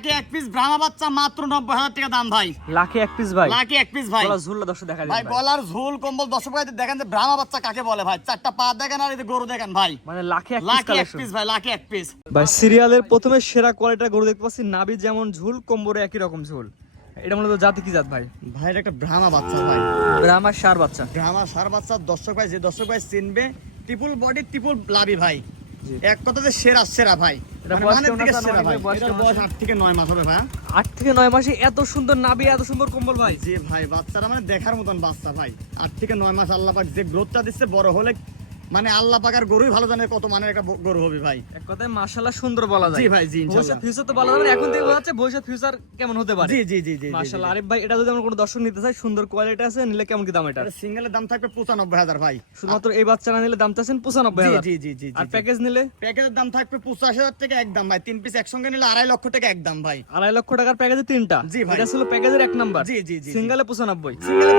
লাখে এক পিস ব্রাহ্মা বাচ্চা মাত্র 90,000 টাকা দাম ভাই। লাখে এক পিস ভাই, লাখে এক পিস ভাই। গলার ঝুলটা দর্শক দেখা যায় ভাই, গলার ঝুল কম্বল দর্শক ভাই দেখেন যে ব্রাহ্মা বাচ্চা কাকে বলে ভাই। চারটা পা দেখেন আর এই যে গরু দেখেন ভাই, মানে লাখে এক পিস লাখে এক কালেকশন পিস ভাই, লাখে এক পিস ভাই। সিরিয়ালের প্রথমে সেরা কোয়ালিটির গরু দেখতে পাচ্ছি, নাভি যেমন ঝুল, কোমরে একই রকম ঝুল। এটা মূলত জাতি কি জাত ভাই? ভাই এটা একটা ব্রাহ্মা বাচ্চা ভাই, ব্রাহ্মার সার বাচ্চা। ব্রাহ্মা সার বাচ্চা দর্শক ভাই, যে দর্শক ভাই চিনবে ট্রিপল বডি ট্রিপল লাভি ভাই, জি। এক কথাতে সেরা সেরা ভাই। এটা মানে বয়স মানের কেমন দিকে আছে? সেরা ভাই। বয়স এটার কেমন বয়স আছে? 8 থেকে 9 মাস হবে ভাই। 8 থেকে 9 মাসে এত সুন্দর নাভি, এত সুন্দর কম্বল ভাই। জি ভাই, বাচ্চারা মানে দেখার মতন বাচ্চা ভাই। 8 থেকে 9 মাস আল্লাহ পাক যে গ্রোথটা দিচ্ছে, বড় হলে মানে আল্লাহ পাকের গরুই ভালো জানে কত মানের একটা গরু হবে ভাই। এক কথায় মাশাআল্লাহ সুন্দর বলা যায়। জি ভাই, জি ইনশাআল্লাহ। ভবিষ্যৎ ফিউচার তো বলা যাবে না, এখন থেকে বোঝা যাচ্ছে ভবিষ্যৎ ফিউচার কেমন হতে পারে। জি জি জি জি মাশাআল্লাহ। আরিফ ভাই, এটা যদি আমরা কোনো দর্শক নিতে চাই, সুন্দর কোয়ালিটি আছে, নিলে কেমন কি দাম এটা? এটা সিঙ্গেলের দাম থাকবে 95,000 ভাই। শুধুমাত্র এই বাচ্চারা নিলে দাম চাচ্ছেন 95,000। জি জি জি। আর প্যাকেজ নিলে? প্যাকেজের দাম থাকবে 85,000 টাকা একদম ভাই। 3 পিস একসঙ্গে নিলে 2.5 লক্ষ টাকা একদম ভাই। 2.5 লক্ষ টাকার প্যাকেজে 3টা। জি ভাই। এটা ছিল প্যাকেজের 1 নাম্বার। জি জি জি। সিঙ্গেলে 95। সিঙ্গেলে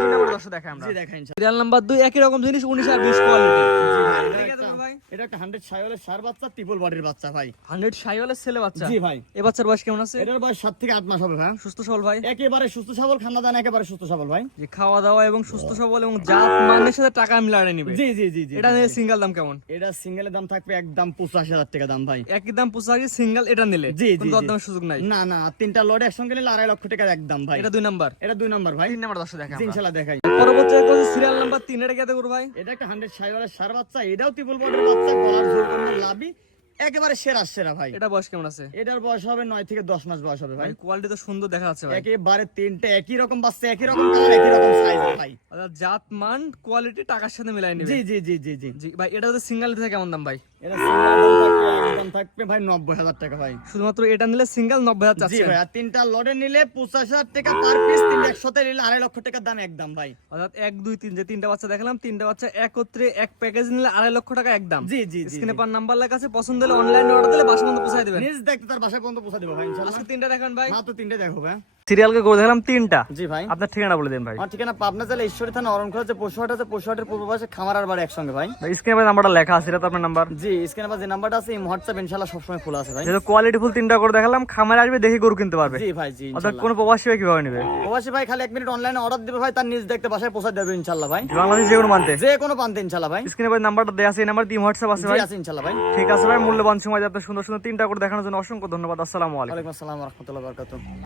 2 নাম্বার দর্শক দেখাই আমরা। জি দেখাই ইনশাআল্লাহ। সিরিয়াল নাম্বার 2 একই রকম জিনিস, 19 আর 20 কোয়ালিটি। জি ভাই, ঠিক আছে ভাই। এটা একটা 100 সাইওয়ালের সার বাচ্চা, ট্রিপল বডির বাচ্চা ভাই। 100 শাইওয়ালের ছেলে বাচ্চা। জি ভাই। এই বাচ্চার বয়স কেমন আছে? এটার বয়স 7 থেকে 8 মাস হবে ভাই। সুস্থ সবল ভাই। একেবারে সুস্থ সবল, খানা দানা একেবারে সুস্থ সবল ভাই। যে খাওয়া দাওয়া এবং সুস্থ সবল এবং জাত মানের সাথে টাকা মিলায়ে নিবে। জি জি জি জি। এটা নিলে সিঙ্গেল দাম কেমন? এটা সিঙ্গেলের দাম থাকবে একদম 85,000 টাকা দাম ভাই। একই দাম 85, সিঙ্গেল এটা নিলে জি জি কোনো জি। দরদামের সুযোগ নাই। না না, 3টা লট একসঙ্গে নিলে 2.5 লক্ষ টাকা একদম ভাই। এটা 2 নাম্বার। এটা 2 নাম্বার ভাই। 3 নাম্বার দর্শক দেখাই জি আমরা। ইনশাআল্লাহ দেখাই। পরবর্তী একটা হচ্ছে সিরিয়াল নাম্বার 3। এটা কেটে করব ভাই? এটা একটা 100 সাইওয়ালের সার বাচ্চা, এটাও ট্রিপল বডির বাচ্চা, গলার ঝোল কম্বল লাভি, একেবারে সেরা সেরা ভাই। এটা বয়স কেমন আছে? এটার বয়স হবে 9 থেকে 10 মাস বয়স হবে ভাই। ভাই কোয়ালিটি তো সুন্দর দেখা যাচ্ছে ভাই। একেবারে 3টে একই রকম বাচ্চা, একই রকম কালার, একই রকম সাইজ ভাই। অর্থাৎ জাত মান কোয়ালিটি টাকার সাথে মিলাই নিবে। জি জি জি জি জি। জি ভাই, এটা যদি সিঙ্গেল নিতে কেমন দাম ভাই? এটা সিঙ্গেল দাম থাকবে একদম থাকবে ভাই 90,000 টাকা ভাই। শুধুমাত্র এটা নিলে সিঙ্গেল 90,000 জি চাচ্ছেন। ভাই, আর 3টা লটে নিলে 85,000 টাকা পার পিস, 3 একসাথে নিলে 2.5 লক্ষ টাকা দাম একদম ভাই। অর্থাৎ 1 2 3 যে 3টা বাচ্চা দেখালাম, 3টা বাচ্চা একত্রে এক প্যাকেজ নিলে 2.5 লক্ষ টাকা একদম। জি জি জি। স্ক্রিনে পার নাম্বার লেখা আছে, পছন্দ হলে অনলাইনে অর্ডার দিলে বাসা পর্যন্ত পৌঁছে দিবেন। নিজ দেখতে তার বাসায় পর্যন্ত পৌঁছে দেব ভাই ইনশাআল্লাহ। আজকে 3টা দেখান ভাই। মাত্র 3টে দেখো ভাই। সিরিয়ালকে করে দেখলাম 3টা। জি ভাই। আপনার ঠিকানা বলে দেন ভাই। আমার ঠিকানা পাবনা জেলা ঈশ্বরী থানা অরণখোলা, যে পশুহাট আছে, পশুহাটের পূর্ব পাশে খামার আর বাড়ি একসঙ্গে ভাই। ভাই স্ক্রিনে ভাই নাম্বারটা লেখা আছে, এটা তো আপনার নাম্বার। জি, স্ক্রিনে যে নাম্বারটা আছে, এই হোয়াটসঅ্যাপ ইনশাআল্লাহ সবসময় খোলা আছে ভাই। যেহেতু কোয়ালিটি ফুল 3টা করে দেখালাম, খামারে আসবে দেখে গরু কিনতে পারবে। জি ভাই, জি অর্থাৎ ইনশাআল্লাহ। কোনো প্রবাসী ভাই কিভাবে নেবে? প্রবাসী ভাই খালি 1 মিনিট অনলাইনে অর্ডার দিবে ভাই, তার নিজ দেখতে বাসায় পৌঁছে দেবে ইনশাআল্লাহ ভাই। বাংলাদেশ যে কোনো মানতে যে কোনো প্রান্তে ইনশাআল্লাহ ভাই। স্ক্রিনে ভাই নাম্বারটা দেয়া আছে, এই নাম্বার দিয়ে হোয়াটসঅ্যাপ আছে জি ভাই। আছে ইনশাআল্লাহ ভাই। ঠিক আছে ভাই, মূল্যবান সময় যাতে সুন্দর সুন্দর 3টা করে দেখানোর জন্য অসংখ্য ধন্যবাদ। আসসালামু আলাইকুম। ওয়ালাইকুম আসসালাম ওয়া রাহমাতুল্লাহি ওয়া বারাকাতুহু।